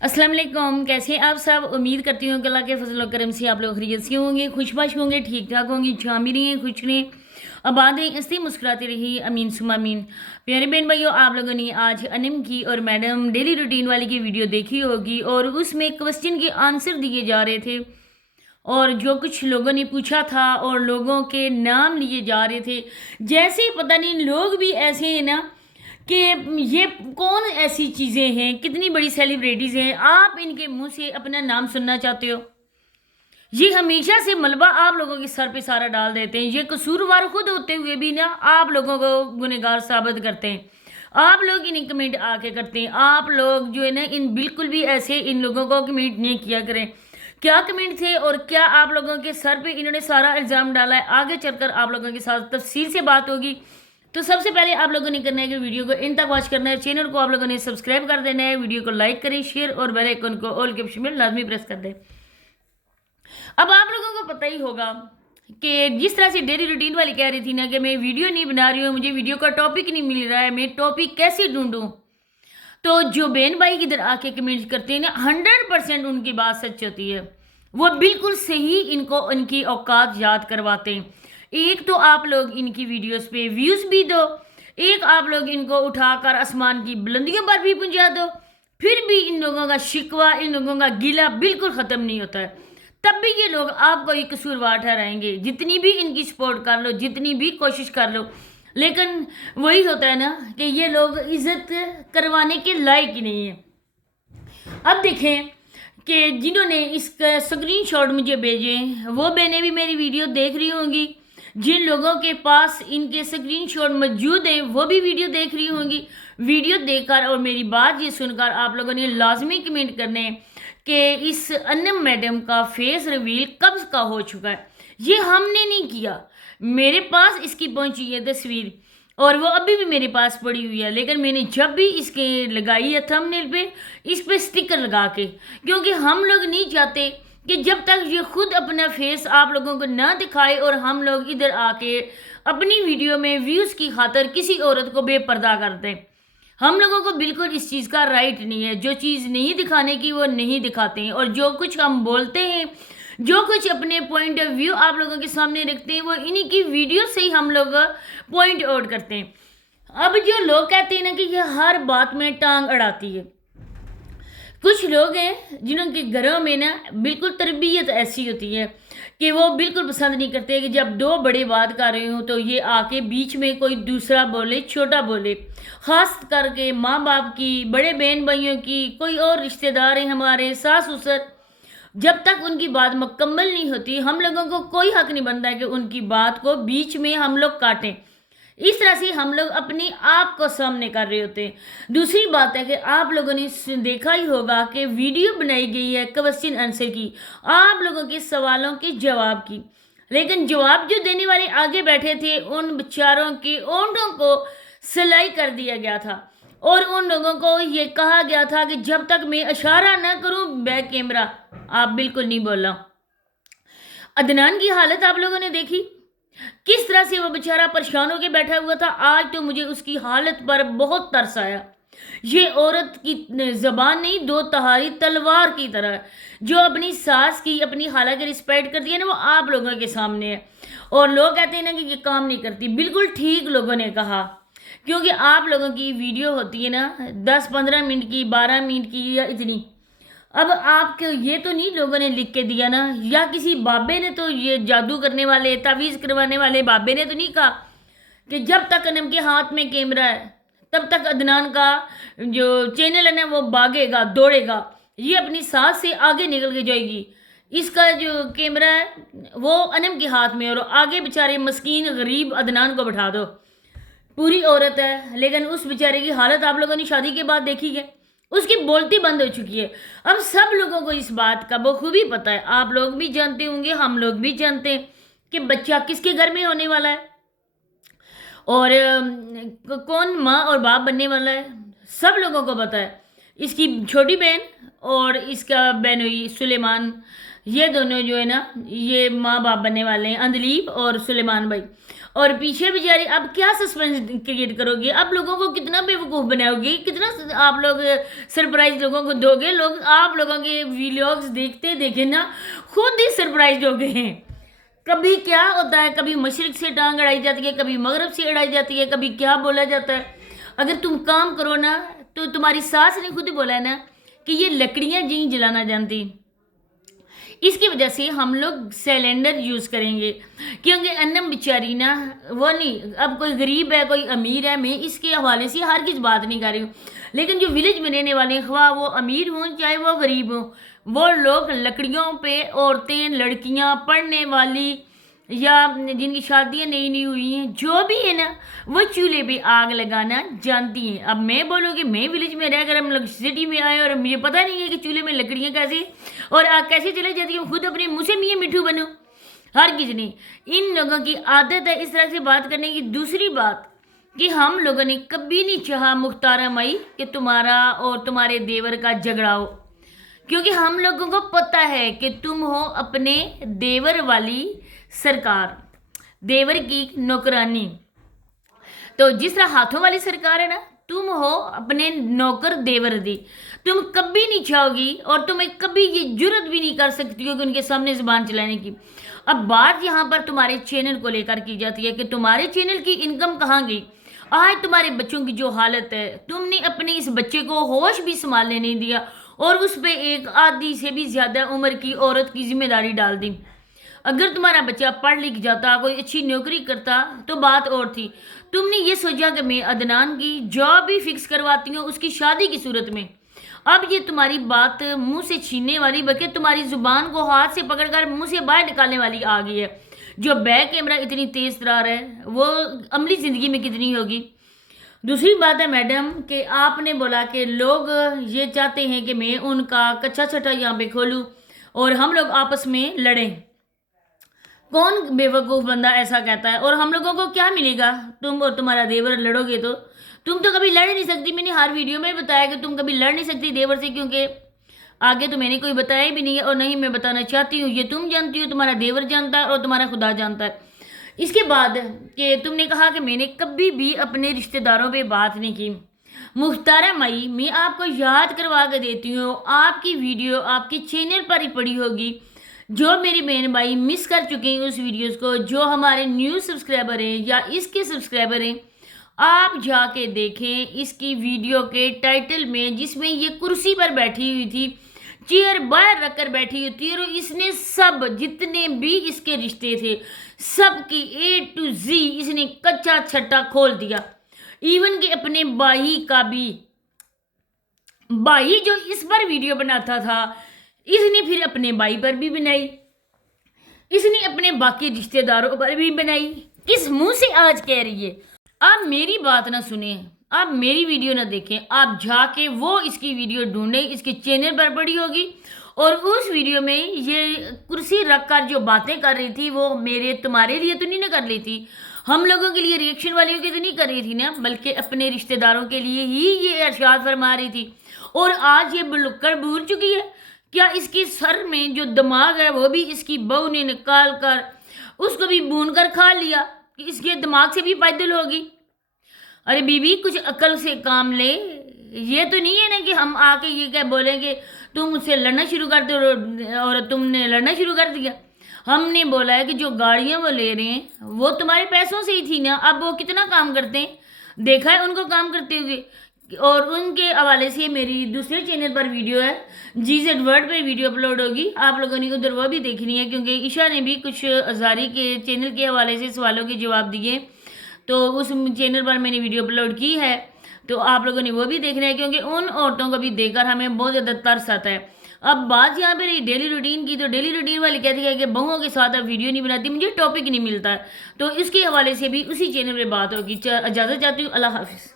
अस्सलाम वालेकुम। कैसे हैं आप सब? उम्मीद करती हूँ कि अल्लाह के फजल और करम से आप लोग खैरियत से होंगे, खुशबाश होंगे, ठीक ठाक होंगे, जहाँ भी रहें खुश रहें, आबाद रहें, हंसते मुस्कुराते रहिए, अमीन सुमा अमीन। प्यारे बहन भाइयों, आप लोगों ने आज अनम की और मैडम डेली रूटीन वाली की वीडियो देखी होगी और उसमें क्वेश्चन के आंसर दिए जा रहे थे और जो कुछ लोगों ने पूछा था और लोगों के नाम लिए जा रहे थे। जैसे पता नहीं लोग भी ऐसे हैं ना कि ये कौन ऐसी चीज़ें हैं, कितनी बड़ी सेलिब्रिटीज़ हैं, आप इनके मुंह से अपना नाम सुनना चाहते हो। ये हमेशा से मलबा आप लोगों के सर पे सारा डाल देते हैं। ये कसूरवार खुद होते हुए भी ना आप लोगों को गुनहगार साबित करते हैं। आप लोग इन्हें कमेंट आके करते हैं। आप लोग जो है ना इन बिल्कुल भी ऐसे इन लोगों को कमेंट नहीं किया करें। क्या कमेंट थे और क्या आप लोगों के सर पे इन्होंने सारा इल्ज़ाम डाला है, आगे चलकर आप लोगों के साथ तफसील से बात होगी। तो सबसे पहले आप लोगों ने करना है कि वीडियो को इन तक वॉच करना है, चैनल को आप लोगों ने सब्सक्राइब कर देना है, वीडियो को लाइक करें, शेयर और बेल आइकन को ऑल के ऑप्शन में लाजमी प्रेस कर दें। अब आप लोगों को पता ही होगा कि जिस तरह से डेली रूटीन वाली कह रही थी ना कि मैं वीडियो नहीं बना रही हूँ, मुझे वीडियो का टॉपिक नहीं मिल रहा है, मैं टॉपिक कैसे ढूंढूं। तो जो बहन भाई इधर आके कमेंट करते हैं ना, 100% उनकी बात सच होती है। वो बिल्कुल सही इनको उनकी औकात याद करवाते हैं। एक तो आप लोग इनकी वीडियोस पे व्यूज भी दो, एक आप लोग इनको उठाकर आसमान की बुलंदियों पर भी पहुंचा दो, फिर भी इन लोगों का शिकवा, इन लोगों का गिला बिल्कुल ख़त्म नहीं होता है। तब भी ये लोग आपको ही कसूरवार ठहराएंगे, जितनी भी इनकी सपोर्ट कर लो, जितनी भी कोशिश कर लो। लेकिन वही होता है ना कि ये लोग इज्जत करवाने के लायक ही नहीं है। अब देखें कि जिन्होंने इसका स्क्रीन शॉट मुझे भेजे वो बहनें भी मेरी वीडियो देख रही होंगी, जिन लोगों के पास इनके स्क्रीन शॉट मौजूद हैं वो भी वीडियो देख रही होंगी। वीडियो देखकर और मेरी बात ये सुनकर आप लोगों ने लाजमी कमेंट करने हैं कि इस अन्नम मैडम का फेस रिवील कब का हो चुका है। ये हमने नहीं किया, मेरे पास इसकी पहुंची है तस्वीर और वो अभी भी मेरे पास पड़ी हुई है। लेकिन मैंने जब भी इसके लगाई है थंबनेल पे, इस पे स्टिकर लगा के, क्योंकि हम लोग नहीं चाहते कि जब तक ये खुद अपना फेस आप लोगों को ना दिखाए और हम लोग इधर आके अपनी वीडियो में व्यूज़ की खातर किसी औरत को बेपर्दा कर दें। हम लोगों को बिल्कुल इस चीज़ का राइट नहीं है। जो चीज़ नहीं दिखाने की वो नहीं दिखाते हैं, और जो कुछ हम बोलते हैं, जो कुछ अपने पॉइंट ऑफ व्यू आप लोगों के सामने रखते हैं, वो इन्हीं की वीडियो से ही हम लोग पॉइंट आउट करते हैं। अब जो लोग कहते हैं ना कि ये हर बात में टांग अड़ाती है, कुछ लोग हैं जिनके घरों में ना बिल्कुल तरबियत ऐसी होती है कि वो बिल्कुल पसंद नहीं करते कि जब दो बड़े बात कर रहे हो तो ये आके बीच में कोई दूसरा बोले, छोटा बोले। ख़ास करके माँ बाप की, बड़े बहन भाइयों की, कोई और रिश्तेदार हैं हमारे, सास ससुर, जब तक उनकी बात मुकम्मल नहीं होती हम लोगों को कोई हक नहीं बनता है कि उनकी बात को बीच में हम लोग काटें। इस तरह से हम लोग अपने आप को सामने कर रहे होते हैं। दूसरी बात है कि आप लोगों ने देखा ही होगा कि वीडियो बनाई गई है क्वेश्चन आंसर की, आप लोगों के सवालों के जवाब की, लेकिन जवाब जो देने वाले आगे बैठे थे उन बेचारों के ओंठों को सिलाई कर दिया गया था और उन लोगों को ये कहा गया था कि जब तक मैं इशारा ना करूं बैक कैमरा आप बिल्कुल नहीं बोलना। अदनान की हालत आप लोगों ने देखी, किस तरह से वो बेचारा परेशान होकर बैठा हुआ था। आज तो मुझे उसकी हालत पर बहुत तरस आया। ये औरत की जबान नहीं, दो तहारी तलवार की तरह, जो अपनी सास की, अपनी खाला की रिस्पेक्ट करती है ना, वो आप लोगों के सामने है। और लोग कहते हैं ना कि ये काम नहीं करती, बिल्कुल ठीक लोगों ने कहा, क्योंकि आप लोगों की वीडियो होती है ना 10-15 मिनट की, 12 मिनट की या इतनी। अब आपके ये तो नहीं लोगों ने लिख के दिया ना, या किसी बाबे ने तो, ये जादू करने वाले, तावीज़ करवाने वाले बाबे ने तो नहीं कहा कि जब तक अनम के हाथ में कैमरा है तब तक अदनान का जो चैनल है ना वो भागेगा, दौड़ेगा, ये अपनी सास से आगे निकल के जाएगी। इसका जो कैमरा है वो अनम के हाथ में, और आगे बेचारे मस्कीन गरीब अदनान को बैठा दो। पूरी औरत है, लेकिन उस बेचारे की हालत आप लोगों ने शादी के बाद देखी है, उसकी बोलती बंद हो चुकी है। अब सब लोगों को इस बात का बखूबी पता है, आप लोग भी जानते होंगे, हम लोग भी जानते हैं कि बच्चा किसके घर में होने वाला है और कौन माँ और बाप बनने वाला है, सब लोगों को पता है। इसकी छोटी बहन और इसका बहनोई सुलेमान, ये दोनों जो है ना ये माँ बाप बनने वाले हैं, अंदलीब और सुलेमान भाई। اور پیچھے بیچاری اب کیا سسپینس کریٹ کرو گے؟ اب لوگوں کو کتنا بیوقوف بناؤ گے؟ کتنا آپ لوگ سرپرائز لوگوں کو دو گے؟ لوگ آپ لوگوں کے ویڈیوز دیکھتے دیکھے نا خود ہی سرپرائز ہو گئے ہیں. کبھی کیا ہوتا ہے، کبھی مشرق سے ٹانگ اڑائی جاتی ہے، کبھی مغرب سے اڑائی جاتی ہے، کبھی کیا بولا جاتا ہے. اگر تم کام کرو نا تو تمہاری ساس نے خود ہی بولا ہے نا کہ یہ لکڑیاں جی جلانا جانتی. اس کی وجہ سے ہم لوگ سلینڈر یوز کریں گے، کیونکہ انم بیچاری نا وہ نہیں، اب کوئی غریب ہے کوئی امیر ہے، میں اس کے حوالے سے ہر کس بات نہیں کر رہی ہوں، لیکن جو ولیج میں رہنے والے خواہ وہ امیر ہوں چاہے وہ غریب ہوں، وہ لوگ لکڑیوں پہ عورتیں، لڑکیاں، پڑھنے والی یا جن کی شادیاں نئی نئی ہوئی ہیں، جو بھی ہے نا وہ چولہے پہ آگ لگانا جانتی ہیں. اب میں بولوں کہ میں ولیج میں رہ کر ہم لوگ سٹی میں آئے اور مجھے پتہ نہیں ہے کہ چولہے میں لکڑیاں کیسے اور آگ کیسے چلے جاتی ہیں، خود اپنے منہ سے میاں مٹھو بنو. ہر کسی نے ان لوگوں کی عادت ہے اس طرح سے بات کرنے کی. دوسری بات کہ ہم لوگوں نے کبھی نہیں چاہا مختارہ مائی کہ تمہارا اور تمہارے دیور کا جھگڑا ہو، کیونکہ ہم لوگوں کو پتہ ہے کہ تم ہو اپنے دیور والی سرکار، دیور کی نوکرانی. تو جس طرح ہاتھوں والی سرکار ہے نا، تم ہو اپنے نوکر دیور دی. تم کبھی نہیں چاہو گی اور تمہیں کبھی یہ جرت بھی نہیں کر سکتی ہو کہ ان کے سامنے زبان چلانے کی. اب بات یہاں پر تمہارے چینل کو لے کر کی جاتی ہے کہ تمہارے چینل کی انکم کہاں گئی. آج تمہارے بچوں کی جو حالت ہے، تم نے اپنے اس بچے کو ہوش بھی سنبھالنے نہیں دیا اور اس پہ ایک آدھی سے بھی زیادہ عمر کی عورت کی ذمہ داری ڈال دی. اگر تمہارا بچہ پڑھ لکھ جاتا، کوئی اچھی نوکری کرتا تو بات اور تھی. تم نے یہ سوچا کہ میں عدنان کی جاب بھی فکس کرواتی ہوں اس کی شادی کی صورت میں. اب یہ تمہاری بات منہ سے چھیننے والی بلکہ تمہاری زبان کو ہاتھ سے پکڑ کر منہ سے باہر نکالنے والی آ گئی ہے. جو بیک کیمرہ اتنی تیز ترار ہے وہ عملی زندگی میں کتنی ہوگی. دوسری بات ہے میڈم کہ آپ نے بولا کہ لوگ یہ چاہتے ہیں کہ میں ان کا کچا چھٹا یہاں پہ کھولوں اور ہم لوگ آپس میں لڑیں. کون بے وقوف بندہ ایسا کہتا ہے؟ اور ہم لوگوں کو کیا ملے گا؟ تم اور تمہارا دیور لڑو گے تو تم تو کبھی لڑ نہیں سکتی. میں نے ہر ویڈیو میں بتایا کہ تم کبھی لڑ نہیں سکتی دیور سے، کیونکہ آگے تو میں نے کوئی بتایا بھی نہیں ہے اور نہیں میں بتانا چاہتی ہوں. یہ تم جانتی ہو، تمہارا دیور جانتا ہے اور تمہارا خدا جانتا ہے. اس کے بعد کہ تم نے کہا کہ میں نے کبھی بھی اپنے رشتہ داروں پہ بات نہیں کی. مختارہ مائی، میں آپ کو یاد کروا کے دیتی ہوں، آپ کی ویڈیو آپ کے چینل پر ہی پڑی ہوگی. جو میری بہن بھائی مس کر چکے ہیں اس ویڈیوز کو، جو ہمارے نیو سبسکرائبر ہیں یا اس کے سبسکرائبر ہیں، آپ جا کے دیکھیں اس کی ویڈیو کے ٹائٹل میں، جس میں یہ کرسی پر بیٹھی ہوئی تھی، چیئر باہر رکھ کر بیٹھی ہوئی تھی اور اس نے سب جتنے بھی اس کے رشتے تھے سب کی A to Z اس نے کچا چھٹا کھول دیا. ایون کہ اپنے بھائی کا بھی، بھائی جو اس پر ویڈیو بناتا تھا اس نے پھر اپنے بھائی پر بھی بنائی، اس نے اپنے باقی رشتہ داروں پر بھی بنائی. کس منہ سے آج کہہ رہی ہے؟ آپ میری بات نہ سنیں، آپ میری ویڈیو نہ دیکھیں، آپ جا کے وہ اس کی ویڈیو ڈھونڈیں، اس کے چینل پر پڑی ہوگی. اور اس ویڈیو میں یہ کرسی رکھ کر جو باتیں کر رہی تھی وہ میرے تمہارے لیے تو نہیں نہ کر رہی تھی، ہم لوگوں کے لیے ریئیکشن والیوں کی تو نہیں کر رہی تھی نا، بلکہ اپنے رشتہ داروں کے لیے ہی یہ ارشاد فرما رہی تھی. اور آج یہ بلکڑ بھول چکی ہے. کیا اس کی سر میں جو دماغ ہے وہ بھی اس کی بہو نے نکال کر اس کو بھی بھون کر کھا لیا کہ اس کے دماغ سے بھی پیدل ہوگی؟ ارے بی بی کچھ عقل سے کام لے. یہ تو نہیں ہے نا کہ ہم آ کے یہ کہ بولیں کہ تم مجھ سے لڑنا شروع کر دو اور تم نے لڑنا شروع کر دیا. ہم نے بولا ہے کہ جو گاڑیاں وہ لے رہے ہیں وہ تمہارے پیسوں سے ہی تھی نا. اب وہ کتنا کام کرتے ہیں، دیکھا ہے ان کو کام کرتے ہوئے. اور ان کے حوالے سے میری دوسرے چینل پر ویڈیو ہے، GZ ورڈ پہ ویڈیو اپلوڈ ہوگی، آپ لوگوں نے ادھر وہ بھی دیکھنی ہے، کیونکہ عشاء نے بھی کچھ ازاری کے چینل کے حوالے سے سوالوں کے جواب دیے تو اس چینل پر میں نے ویڈیو اپلوڈ کی ہے، تو آپ لوگوں نے وہ بھی دیکھنا ہے، کیونکہ ان عورتوں کو بھی دیکھ کر ہمیں بہت زیادہ ترس آتا ہے. اب بات یہاں پہ رہی ڈیلی روٹین کی، تو ڈیلی روٹین والے کہتے ہیں کہ بہوؤں کے ساتھ اب ویڈیو نہیں بناتی، مجھے ٹاپک نہیں ملتا ہے، تو اس کے حوالے سے بھی اسی چینل پہ بات ہوگی. اجازت چاہتی ہوں، اللہ حافظ.